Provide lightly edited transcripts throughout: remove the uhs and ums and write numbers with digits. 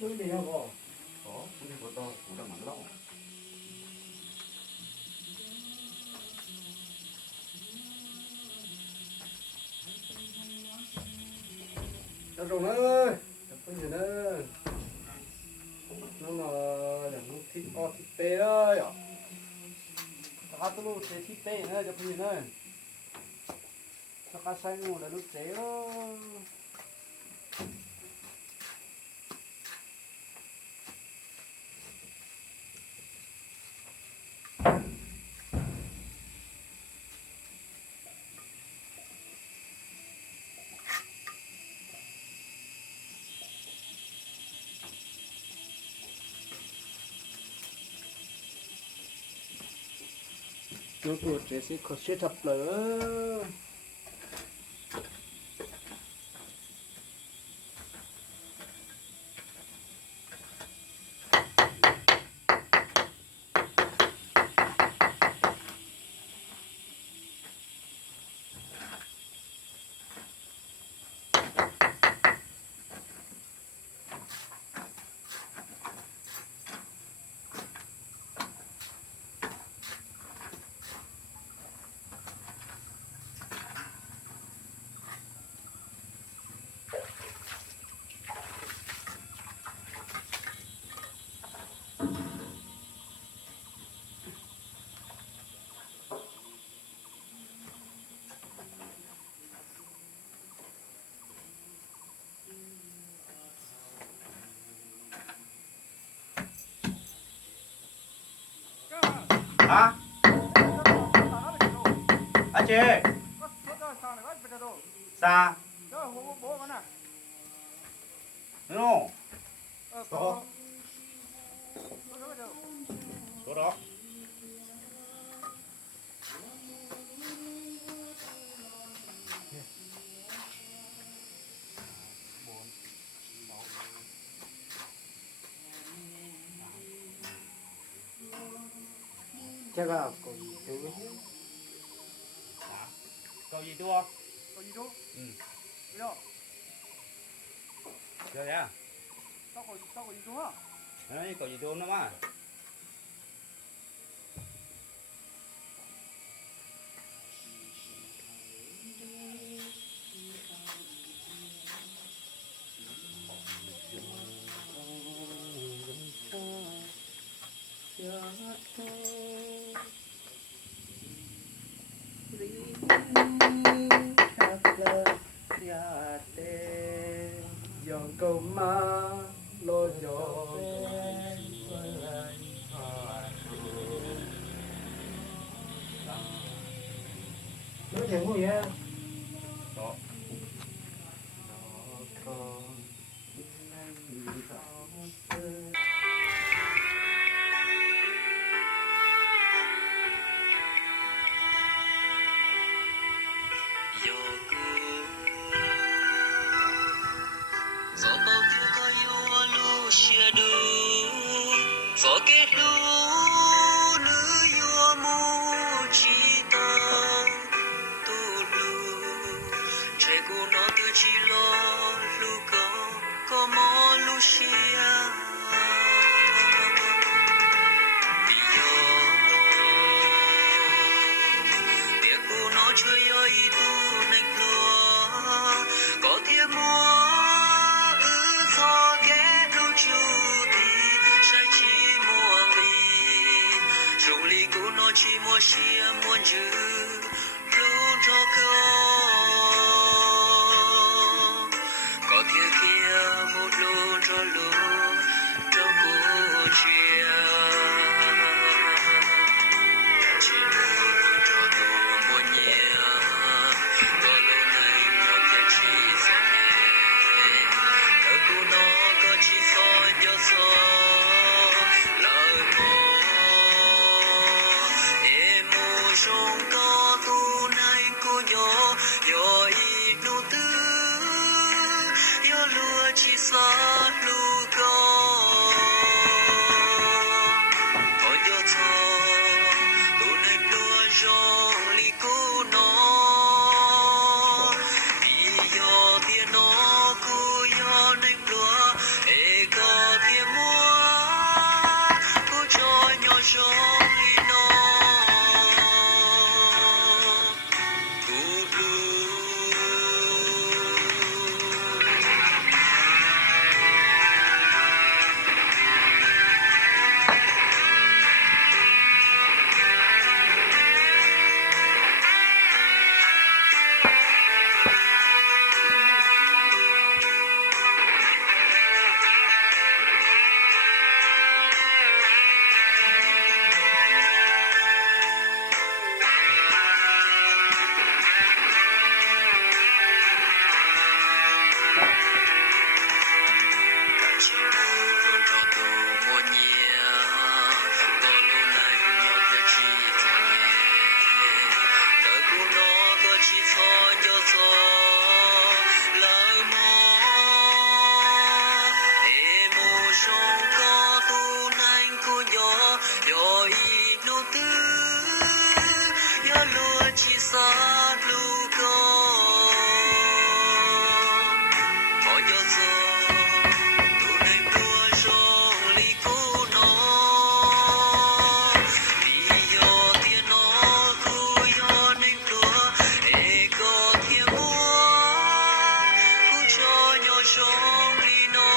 Lúc đi đâu có? Có, cũng đi có to, cũng đã mặn lâu. Cho rồi ơi, có gì nữa? Nó mà là nó thịt o thịt tê ơi ạ. Các tôi lúc thịt tê nữa cho gì nữa? Sao các sai ngủ là lúc chế ơi. Nó tuổi chế sẽ có sẽ thập lỡ. Hả? À chị, sao? Nó, đó, đó. Chắc là có thứ. Hả? Cầu gì thua? Có gì đâu? Ừ, Bây giờ, được đấy à? tao có gì đâu hả? Đấy, cầu gì thua nữa mà. Dòng cầu ma lo gió nói chuyện của gì á? Đó. chỉ mua xia muốn giữ luôn cho có kia kia một luôn cho luôn trong cuộc chia chỉ muốn cho tôi một nhẹ có lâu nay nó kia chỉ do nhẹ cỡ cô nó có chỉ soi cho soi lời môi em môi sông có tu nay cô nhỏ nhỏ ít nụ tư yo lua chỉ xa lu có yo inu tu yo lo chi sa lu ko có yo so tu nei tua so li ko no pi yo tie no ku yo nei tua e ko tie mo ku cho yo so li no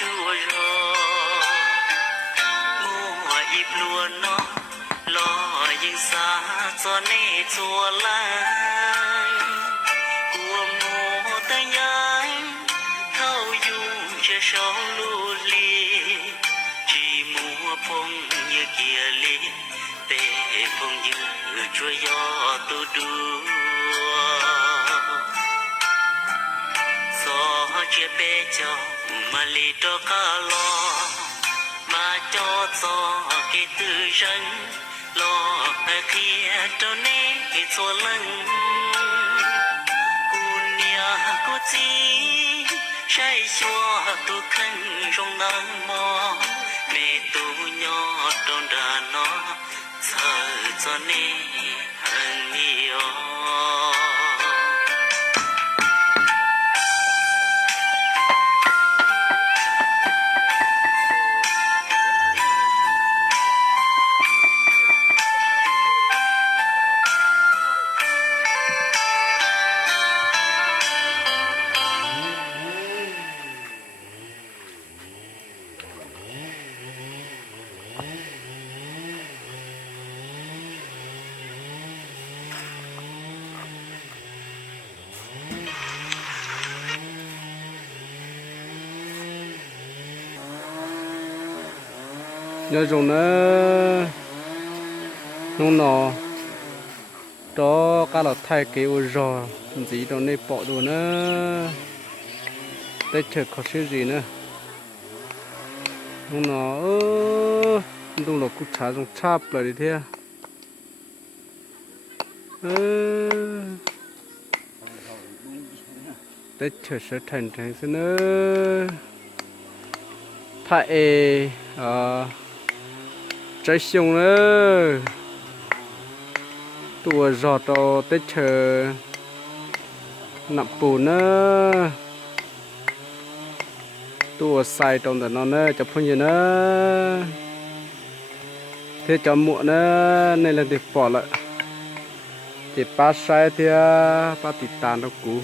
chua rò mua ít lúa nó lo những xa cho nên chua lại của mùa ta nhái thâu dung cho sâu lù li chỉ mùa phong như kia li tê phong như chua gió tu đua gió chia bê cho mà li cho cá lo mà cho cái tư dân lo khi cho nên cái số lần cô chỉ say xua tu khăn trong nắng mò mẹ tu nhỏ trong đà nó sợ cho nên hơn nhiều nhớ dùng nó đó cá lọt thay cái ô rò gì đó này bỏ đồ nữa đây chờ có sự gì nữa nó đúng là cút trả trong chắp lại đi thế đây chờ sẽ thành thế nữa thay trái sung nữa tua giọt to tết chờ nặng bùn nữa tua xài trong đó nó nữa cho phong gì nữa thế cho muộn nữa nên là để bỏ lại để ba sai thì ba tịt tàn đâu cũ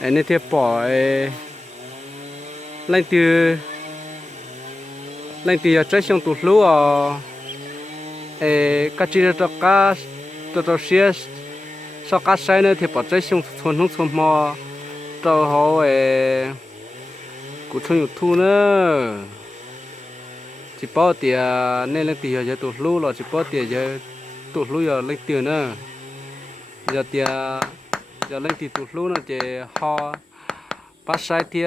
anh ấy thì bỏ lên từ trái sông tụt lúa cá chi cho cá cho xía sau cá sai nữa thì bỏ trái sông thuần không thuần mò cho họ cũng thuần nhục thu nữa chỉ bỏ tiền nên lên tiền giờ tụt lúa rồi chỉ bỏ tiền giờ tụt lúa giờ lên tiền nữa giờ tiền giờ lên tiền tụt lúa nữa chỉ họ bắt sai thì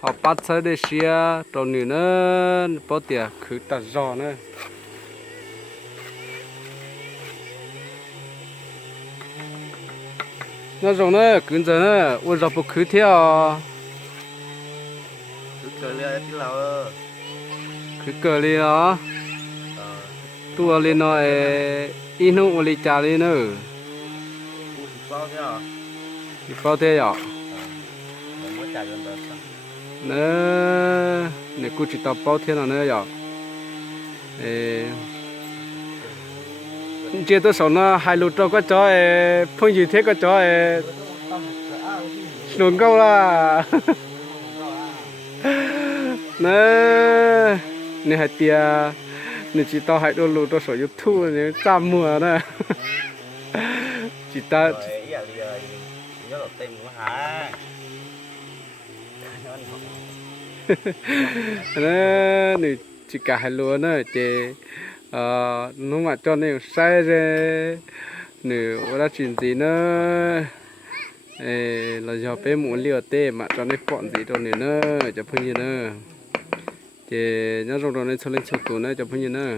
họ bắt sai để xia rồi nữa bỏ tiền cứ đặt giò nữa nó rồi nữa cứ giờ nữa ôi giờ cứ theo cứ cờ lên tí nào cứ cờ lên nó tua lên nó in hông oli trà lên nữa bao thế à thì bao thế à mới trả gần được nữa này cô chỉ tập bao thế nào nữa vậy chưa tôi sống nó hai lúa trâu có chó phong gì thế có chó luồng câu là nữa này hai tia này chỉ tao hai đôi lúa trâu sổ YouTube này trăm mùa nữa chỉ ta nhớ là tên của hả này chỉ cả hai lúa nữa chị nó mà cho nên sai rồi nếu đã chuyện gì nữa là do bé muốn liều tê mà cho nên bọn gì đâu nữa cho phương gì nữa chị nhớ rồi nên cho lên chụp tủ nữa cho phương gì nữa